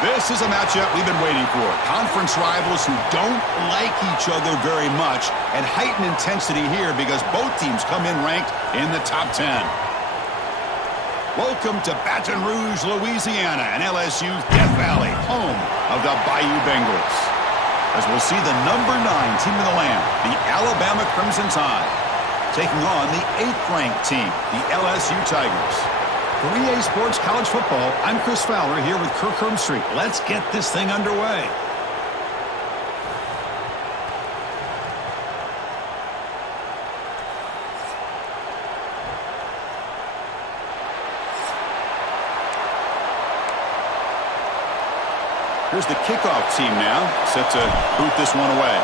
This is a matchup we've been waiting for. Conference rivals who don't like each other very much, and heightened intensity here because both teams come in ranked in the top 10. Welcome to Baton Rouge, Louisiana, and LSU's Death Valley, home of the Bayou Bengals. As we'll see the number 9 team in the land, the Alabama Crimson Tide, taking on the 8th-ranked team, the LSU Tigers. For EA Sports College Football, I'm Chris Fowler here with Kirk Hermstreet. Let's get this thing underway. Here's the kickoff team now, set to boot this one away.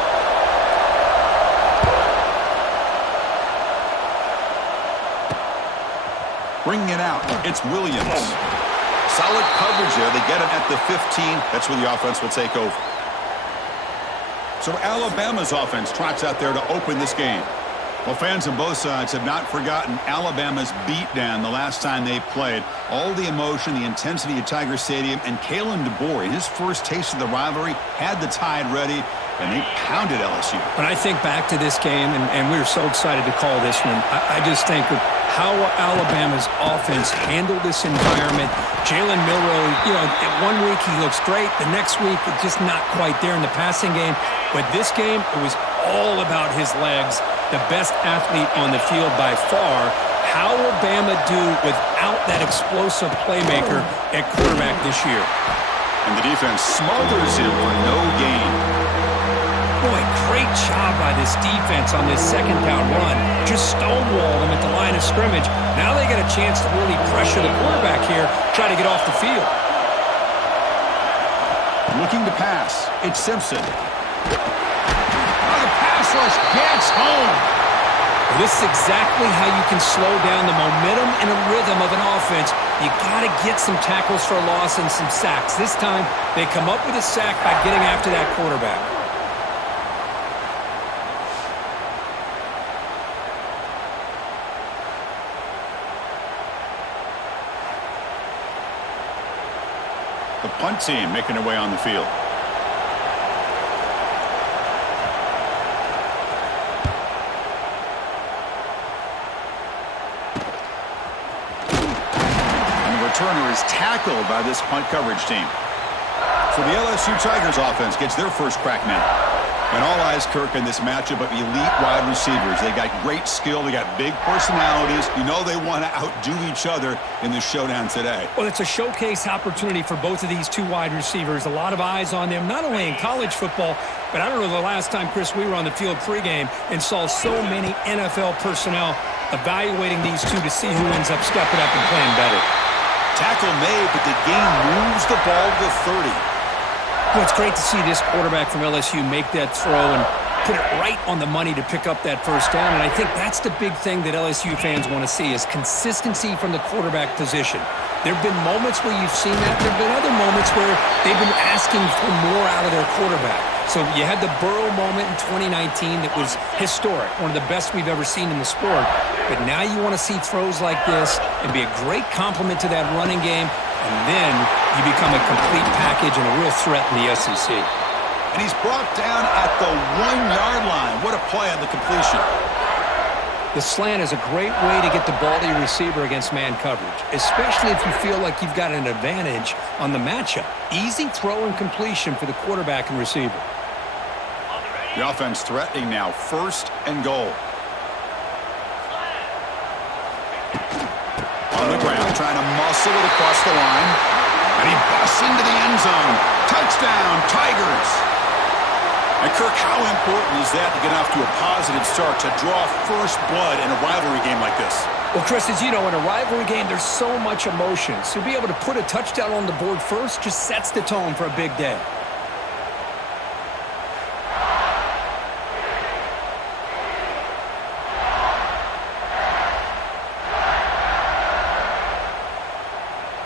Bringing it out, it's Williams. Solid coverage there. They get him at the 15. That's where the offense will take over. So Alabama's offense trots out there to open this game. Well, fans on both sides have not forgotten Alabama's beatdown the last time they played. All the emotion, the intensity at Tiger Stadium, and Kalen DeBoer, in his first taste of the rivalry, had the Tide ready, and they pounded LSU. When I think back to this game, and we were so excited to call this one, I just think of how Alabama's offense handled this environment. Jalen Milroe, one week he looks great. The next week, it's just not quite there in the passing game. But this game, it was all about his legs. The best athlete on the field by far. How will Bama do without that explosive playmaker at quarterback this year? And the defense smothers him for no gain. Boy, great job by this defense on this second down run. Just stonewalled them at the line of scrimmage. Now they get a chance to really pressure the quarterback here, try to get off the field. Looking to pass. It's Simpson. The pass rush gets home. This is exactly how you can slow down the momentum and a rhythm of an offense. You got to get some tackles for a loss and some sacks. This time, they come up with a sack by getting after that quarterback. The punt team making their way on the field. Turner is tackled by this punt coverage team. So the LSU Tigers offense gets their first crack now. And all eyes, Kirk, in this matchup of elite wide receivers. They got great skill. They got big personalities. You know they want to outdo each other in this showdown today. Well, it's a showcase opportunity for both of these two wide receivers. A lot of eyes on them, not only in college football, but I don't know the last time, Chris, we were on the field pregame and saw so many NFL personnel evaluating these two to see who ends up stepping up and playing better. Tackle made, but the game moves the ball to 30. Well, it's great to see this quarterback from LSU make that throw and put it right on the money to pick up that first down. And I think that's the big thing that LSU fans want to see is consistency from the quarterback position. There have been moments where you've seen that. There have been other moments where they've been asking for more out of their quarterback. So you had the Burrow moment in 2019 that was historic, one of the best we've ever seen in the sport. But now you want to see throws like this and be a great complement to that running game, and then you become a complete package and a real threat in the SEC. And he's brought down at the 1-yard line. What a play on the completion. The slant is a great way to get the ball to your receiver against man coverage, especially if you feel like you've got an advantage on the matchup. Easy throw and completion for the quarterback and receiver. The offense threatening now, 1st and goal. On the ground, trying to muscle it across the line. And he busts into the end zone. Touchdown, Tigers. And Kirk, how important is that to get off to a positive start, to draw first blood in a rivalry game like this? Well, Chris, as you know, in a rivalry game, there's so much emotion. So to be able to put a touchdown on the board first just sets the tone for a big day.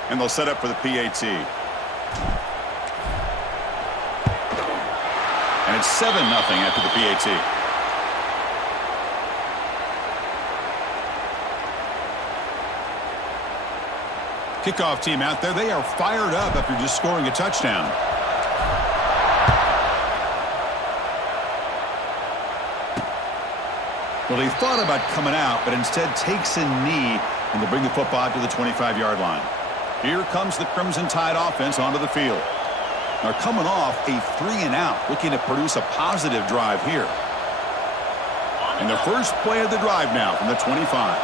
And they'll set up for the PAT. And it's 7-0 after the PAT. Kickoff team out there, they are fired up after just scoring a touchdown. Well, he thought about coming out, but instead takes a knee, and they bring the football to the 25-yard line. Here comes the Crimson Tide offense onto the field. They're coming off a 3-and-out, looking to produce a positive drive here. And the first play of the drive now from the 25.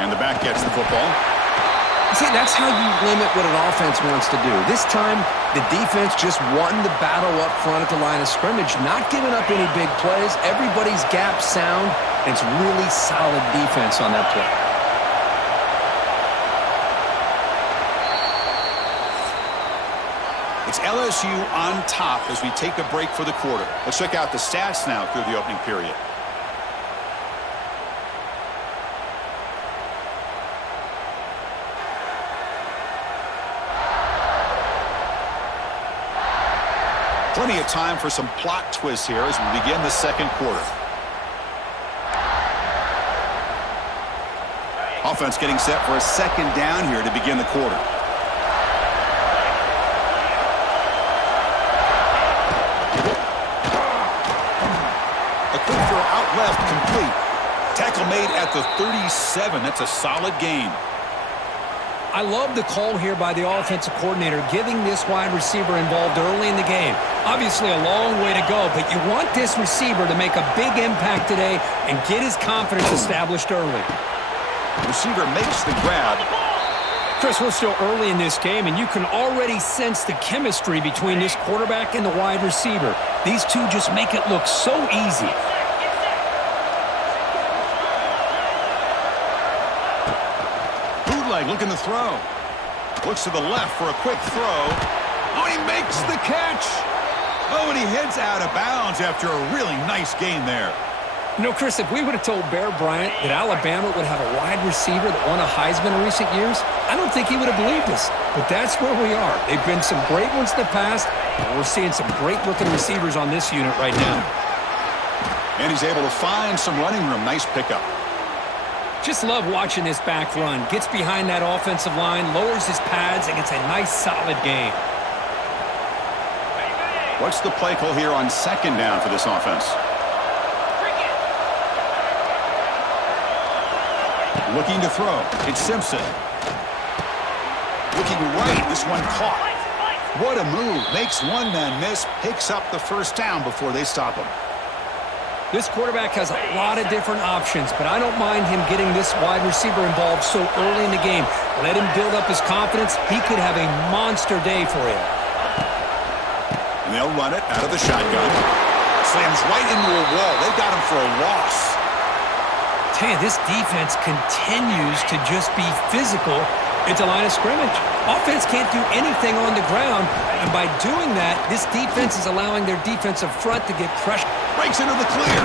And the back gets the football. See, that's how you limit what an offense wants to do. This time, the defense just won the battle up front at the line of scrimmage, not giving up any big plays. Everybody's gap sound, and it's really solid defense on that play. It's LSU on top as we take a break for the quarter. Let's check out the stats now through the opening period. Plenty of time for some plot twists here as we begin the second quarter. Offense getting set for a second down here to begin the quarter. A quick throw out left, complete. Tackle made at the 37. That's a solid gain. I love the call here by the offensive coordinator, giving this wide receiver involved early in the game. Obviously a long way to go, but you want this receiver to make a big impact today and get his confidence established early. Receiver makes the grab. Chris, we're still early in this game, and you can already sense the chemistry between this quarterback and the wide receiver. These two just make it look so easy. Looking to throw. Looks to the left for a quick throw. Oh, he makes the catch. Oh, and he heads out of bounds after a really nice gain there. You know, Chris, if we would have told Bear Bryant that Alabama would have a wide receiver that won a Heisman in recent years, I don't think he would have believed us. But that's where we are. They've been some great ones in the past, and we're seeing some great-looking receivers on this unit right now. And he's able to find some running room. Nice pickup. Just love watching this back run. Gets behind that offensive line, lowers his pads, and gets a nice, solid gain. What's the play call here on second down for this offense? Looking to throw. It's Simpson. Looking right. This one caught. What a move. Makes one man miss. Picks up the first down before they stop him. This quarterback has a lot of different options, but I don't mind him getting this wide receiver involved so early in the game. Let him build up his confidence. He could have a monster day for you. And they'll run it out of the shotgun. Slams right into a wall. They got him for a loss. Tell you, this defense continues to just be physical at the line of scrimmage. Offense can't do anything on the ground, and by doing that, this defense is allowing their defensive front to get pressure. Breaks into the clear.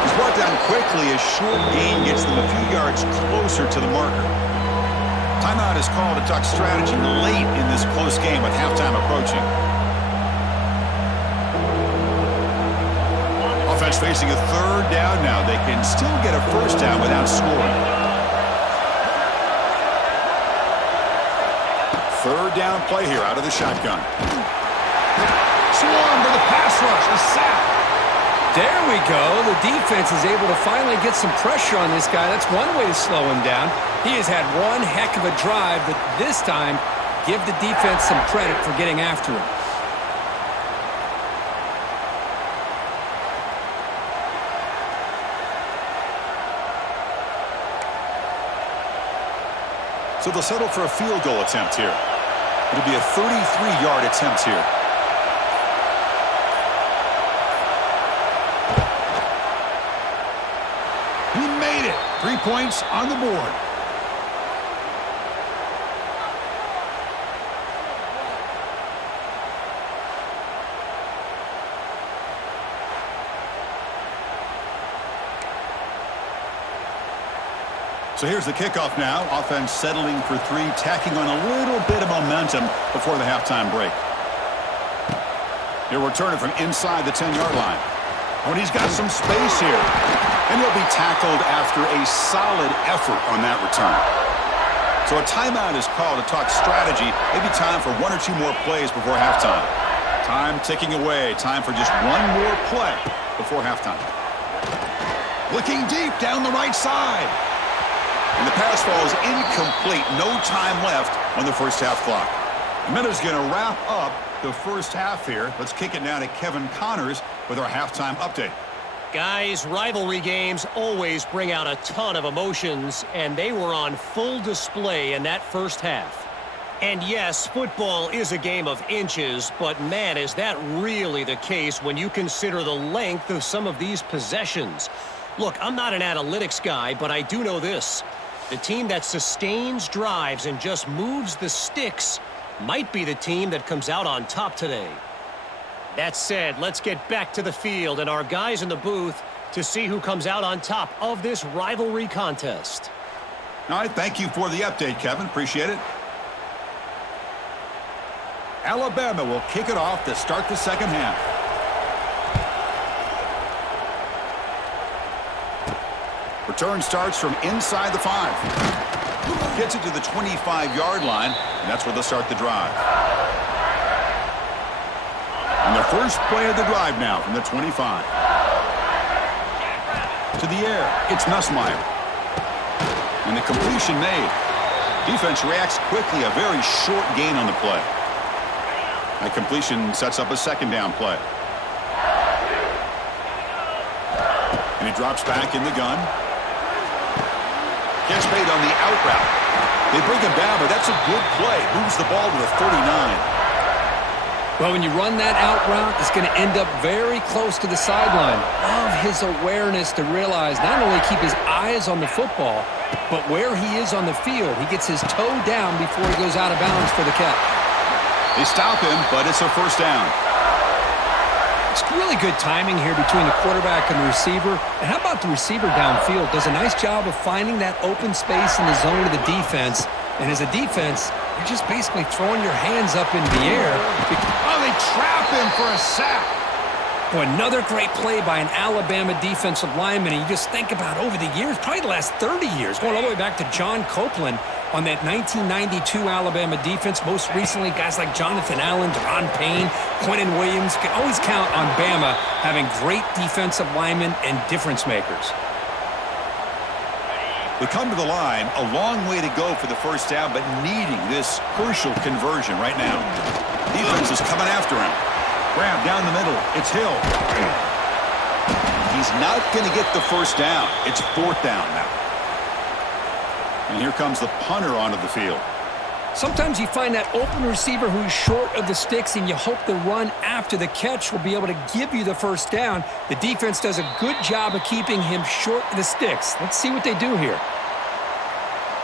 He's brought down quickly. A short gain gets them a few yards closer to the marker. Timeout is called to talk strategy late in this close game with halftime approaching. Offense facing a third down now. They can still get a first down without scoring. Third down play here out of the shotgun. Swarm to the pass rush. A sack. There we go. The defense is able to finally get some pressure on this guy. That's one way to slow him down. He has had one heck of a drive, but this time, give the defense some credit for getting after him. So they'll settle for a field goal attempt here. It'll be a 33-yard attempt here. He made it. 3 points on the board. So here's the kickoff now. Offense settling for three, tacking on a little bit of momentum before the halftime break. He'll return it from inside the 10-yard line. Oh, and he's got some space here. And he'll be tackled after a solid effort on that return. So a timeout is called to talk strategy. Maybe time for one or two more plays before halftime. Time ticking away. Time for just one more play before halftime. Looking deep down the right side. And the pass falls incomplete. No time left on the first half clock. Minuta's going to wrap up the first half here. Let's kick it now to Kevin Connors with our halftime update. Guys, rivalry games always bring out a ton of emotions, and they were on full display in that first half. And yes, football is a game of inches, but man, is that really the case when you consider the length of some of these possessions. Look, I'm not an analytics guy, but I do know this. The team that sustains drives and just moves the sticks might be the team that comes out on top today. That said, let's get back to the field and our guys in the booth to see who comes out on top of this rivalry contest. All right, thank you for the update, Kevin. Appreciate it. Alabama will kick it off to start the second half. Return starts from inside the 5. Gets it to the 25-yard line, and that's where they'll start the drive. And the first play of the drive now from the 25. To the air, it's Nussmeier. And the completion made. Defense reacts quickly, a very short gain on the play. That completion sets up a second down play. And he drops back in the gun. Gets made on the out route. They bring him down, but that's a good play. Moves the ball to the 39. Well, when you run that out route, it's going to end up very close to the sideline. Love his awareness to realize not only keep his eyes on the football, but where he is on the field. He gets his toe down before he goes out of bounds for the catch. They stop him, but it's a first down. It's really good timing here between the quarterback and the receiver. And how about the receiver downfield? Does a nice job of finding that open space in the zone of the defense. And as a defense, you're just basically throwing your hands up into the air. Oh, they trap him for a sack. Boy, another great play by an Alabama defensive lineman. And you just think about over the years, probably the last 30 years, going all the way back to John Copeland on that 1992 Alabama defense. Most recently, guys like Jonathan Allen, Deron Payne, Quentin Williams. You can always count on Bama having great defensive linemen and difference makers. They come to the line, a long way to go for the first down, but needing this crucial conversion right now. Defense is coming after him. Grab down the middle. It's Hill. He's not going to get the first down. It's fourth down now. And here comes the punter onto the field. Sometimes you find that open receiver who's short of the sticks, and you hope the run after the catch will be able to give you the first down. The defense does a good job of keeping him short of the sticks. Let's see what they do here.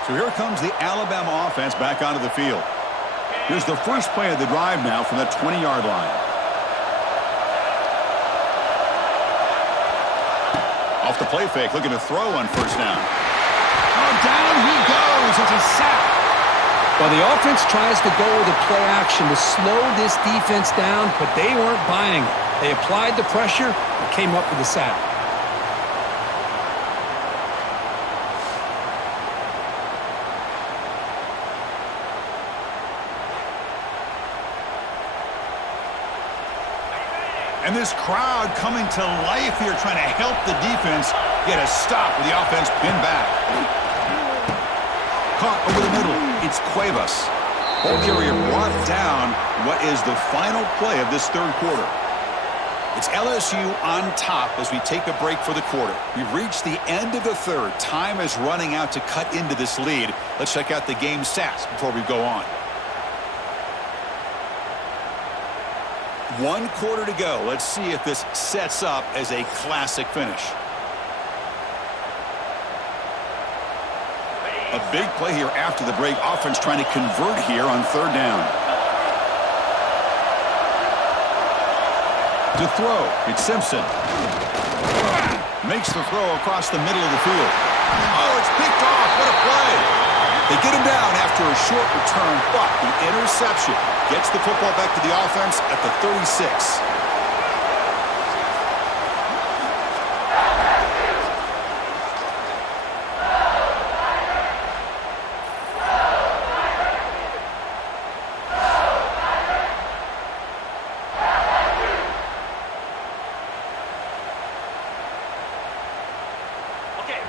So here comes the Alabama offense back onto the field. Here's the first play of the drive now from the 20-yard line. Off the play fake, looking to throw on first down. Oh, down he goes. It's a sack. Well, the offense tries to go with a play action to slow this defense down, but they weren't buying it. They applied the pressure and came up with the sack. And this crowd coming to life here, trying to help the defense get a stop with the offense pinned back. Caught over the middle. It's Cuevas. Ball carrier brought down what is the final play of this third quarter. It's LSU on top as we take a break for the quarter. We've reached the end of the third. Time is running out to cut into this lead. Let's check out the game stats before we go on. 1 quarter to go. Let's see if this sets up as a classic finish. A big play here after the break. Offense trying to convert here on third down. To throw, it's Simpson. Makes the throw across the middle of the field. Oh, it's picked off. What a play. They get him down after a short return, but the interception gets the football back to the offense at the 36.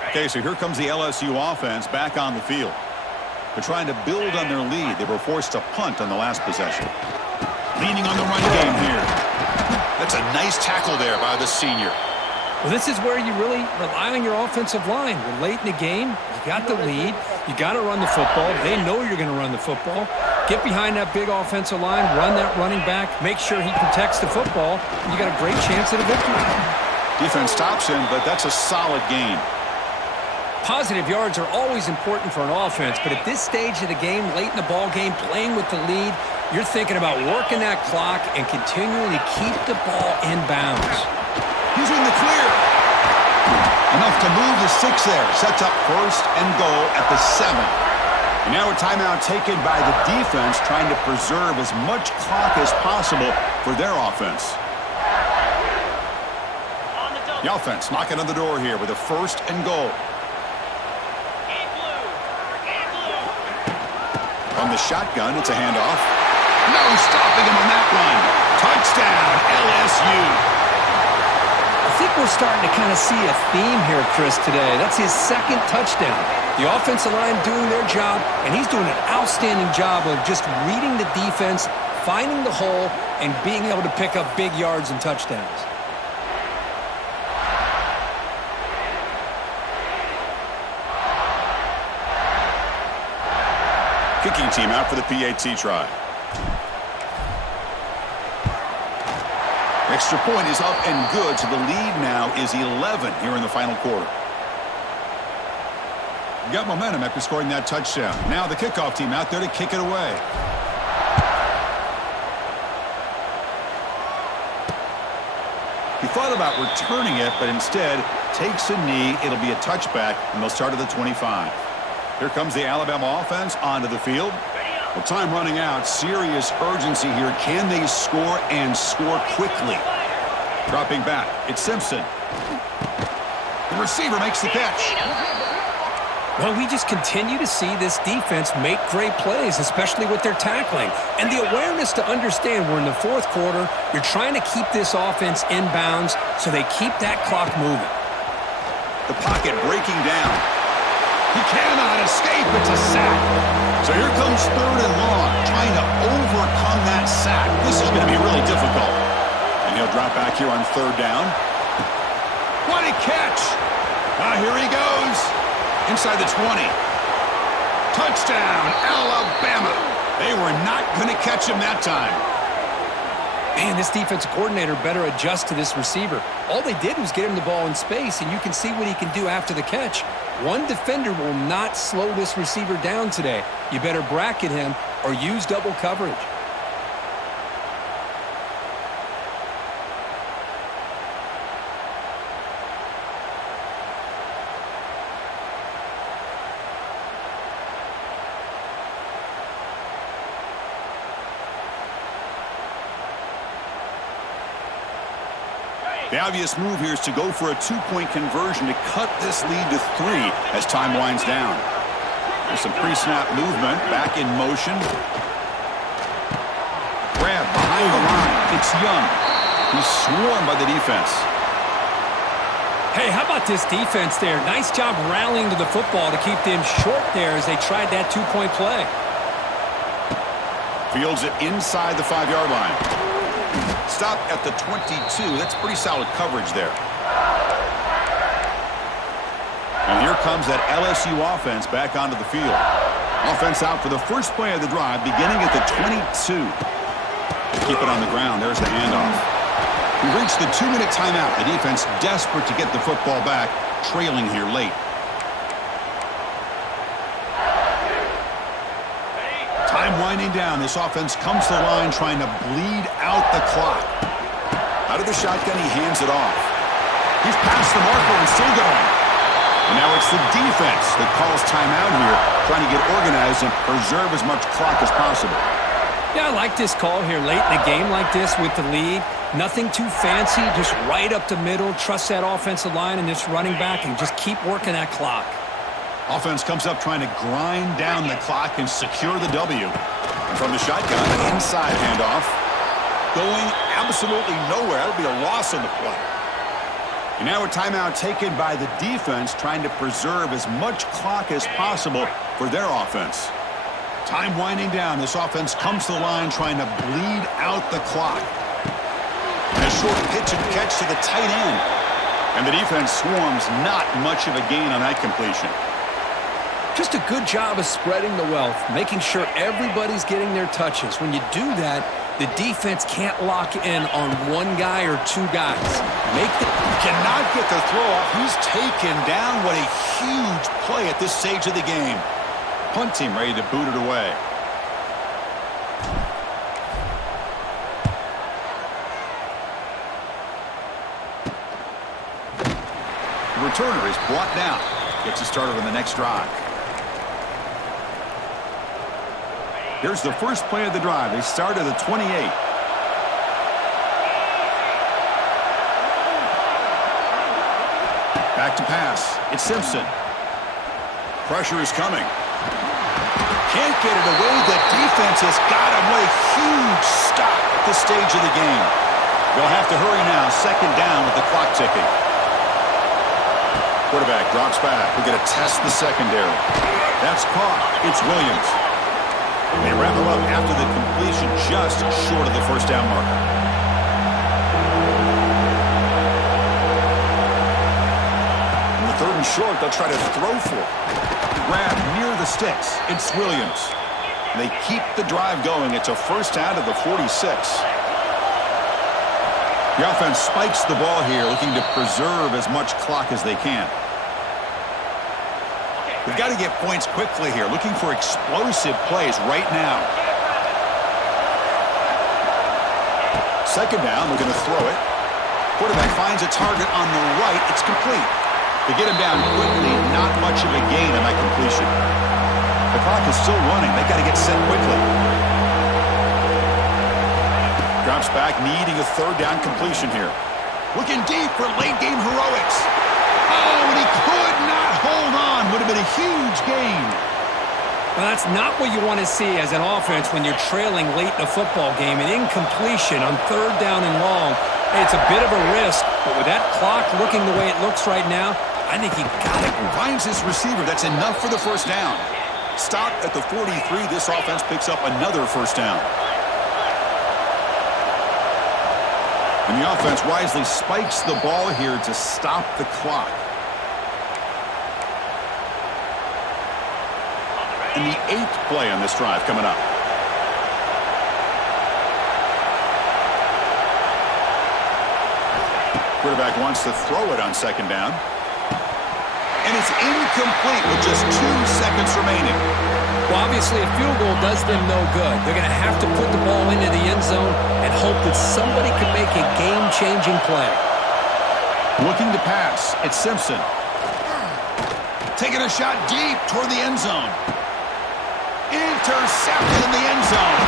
Okay, so here comes the LSU offense back on the field. They're trying to build on their lead. They were forced to punt on the last possession. Leaning on the run game here. That's a nice tackle there by the senior. Well, this is where you really rely on your offensive line. You're late in the game. You got the lead. You got to run the football. They know you're going to run the football. Get behind that big offensive line. Run that running back. Make sure he protects the football. And you got a great chance at a victory. Defense stops him, but that's a solid game. Positive yards are always important for an offense, but at this stage of the game, late in the ball game, playing with the lead, you're thinking about working that clock and continuing to keep the ball in bounds. He's in the clear. Enough to move the 6 there. Sets up first and goal at the 7. And now a timeout taken by the defense, trying to preserve as much clock as possible for their offense. The offense knocking on the door here with a first and goal. On the shotgun, it's a handoff. No stopping him on that one. Touchdown, LSU. I think we're starting to kind of see a theme here, Chris, today. That's his second touchdown. The offensive line doing their job, and he's doing an outstanding job of just reading the defense, finding the hole, and being able to pick up big yards and touchdowns. Kicking team out for the PAT try. Extra point is up and good, so the lead now is 11 here in the final quarter. Got momentum after scoring that touchdown. Now the kickoff team out there to kick it away. He thought about returning it, but instead takes a knee. It'll be a touchback, and they'll start at the 25. Here comes the Alabama offense onto the field. Well, time running out. Serious urgency here. Can they score and score quickly? Dropping back. It's Simpson. The receiver makes the catch. Well, we just continue to see this defense make great plays, especially with their tackling. And the awareness to understand we're in the fourth quarter, you're trying to keep this offense in bounds so they keep that clock moving. The pocket breaking down. He cannot escape. It's a sack. So here comes third and long, trying to overcome that sack. This is going to be really difficult. And he'll drop back here on third down. What a catch. Here he goes. Inside the 20. Touchdown, Alabama. They were not going to catch him that time. Man, this defensive coordinator better adjust to this receiver. All they did was get him the ball in space, and you can see what he can do after the catch. One defender will not slow this receiver down today. You better bracket him or use double coverage. The obvious move here is to go for a two-point conversion to cut this lead to 3 as time winds down. There's some pre-snap movement, back in motion. Grab behind the line. It's Young. He's swarmed by the defense. Hey, how about this defense there? Nice job rallying to the football to keep them short there as they tried that two-point play. Fields it inside the 5-yard line. Stop at the 22. That's pretty solid coverage there. And here comes that LSU offense back onto the field. Offense out for the first play of the drive, beginning at the 22. Keep it on the ground. There's the handoff. We've reached the 2-minute timeout. The defense desperate to get the football back, trailing here late. Time winding down. This offense comes to the line trying to bleed out the clock. Out of the shotgun, he hands it off. He's past the marker and still going. And now it's the defense that calls timeout here, trying to get organized and preserve as much clock as possible. Yeah, I like this call here late in a game like this with the lead. Nothing too fancy, just right up the middle. Trust that offensive line and this running back and just keep working that clock. Offense comes up trying to grind down the clock and secure the W. And from the shotgun, an inside handoff. Going absolutely nowhere. That'll be a loss on the play. And now a timeout taken by the defense, trying to preserve as much clock as possible for their offense. Time winding down. This offense comes to the line trying to bleed out the clock. And a short pitch and catch to the tight end. And the defense swarms, not much of a gain on that completion. Just a good job of spreading the wealth, making sure everybody's getting their touches. When you do that, the defense can't lock in on one guy or two guys. Cannot get the throw off. He's taken down. What a huge play at this stage of the game. Punt team ready to boot it away. The returner is brought down. Gets it started on the next drive. Here's the first play of the drive. They start at the 28. Back to pass. It's Simpson. Pressure is coming. Can't get it away. The defense has got him. What a huge stop at this stage of the game. They'll have to hurry now. Second down with the clock ticking. Quarterback drops back. We're going to test the secondary. That's caught. It's Williams. They wrap him up after the completion, just short of the first down marker. On the third and short, they'll try to throw for it. Grab near the sticks. It's Williams. They keep the drive going. It's a first down to the 46. The offense spikes the ball here, looking to preserve as much clock as they can. We've got to get points quickly here, looking for explosive plays right now. Second down, they're going to throw it. Quarterback finds a target on the right. It's complete. They get him down quickly, not much of a gain on that completion. The clock is still running. They've got to get set quickly. Drops back, needing a third down completion here. Looking deep for late game heroics. Oh, and he could not hold on. Would have been a huge gain. Well, that's not what you want to see as an offense when you're trailing late in a football game. An incompletion on third down and long. It's a bit of a risk, but with that clock looking the way it looks right now, I think he got it. Finds his receiver. That's enough for the first down. Stopped at the 43. This offense picks up another first down. And the offense wisely spikes the ball here to stop the clock. And the 8th play on this drive coming up. Quarterback wants to throw it on second down. And it's incomplete with just 2 seconds remaining. Well, obviously a field goal does them no good. They're going to have to put the ball into the end zone and hope that somebody can make a game-changing play. Looking to pass. It's Simpson. Taking a shot deep toward the end zone. Intercepted in the end zone.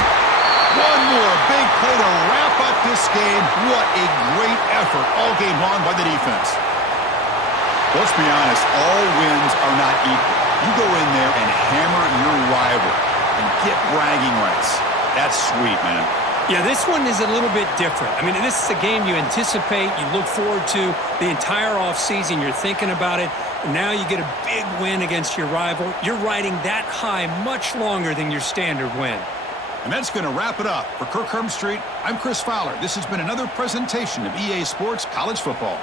One more big play to wrap up this game. What a great effort all game long by the defense. Let's be honest, all wins are not equal. You go in there and hammer your rival and get bragging rights. That's sweet, man. Yeah, this one is a little bit different. I mean, this is a game you anticipate, you look forward to the entire offseason. You're thinking about it. And now you get a big win against your rival. You're riding that high much longer than your standard win. And that's going to wrap it up. For Kirk Street, I'm Chris Fowler. This has been another presentation of EA Sports College Football.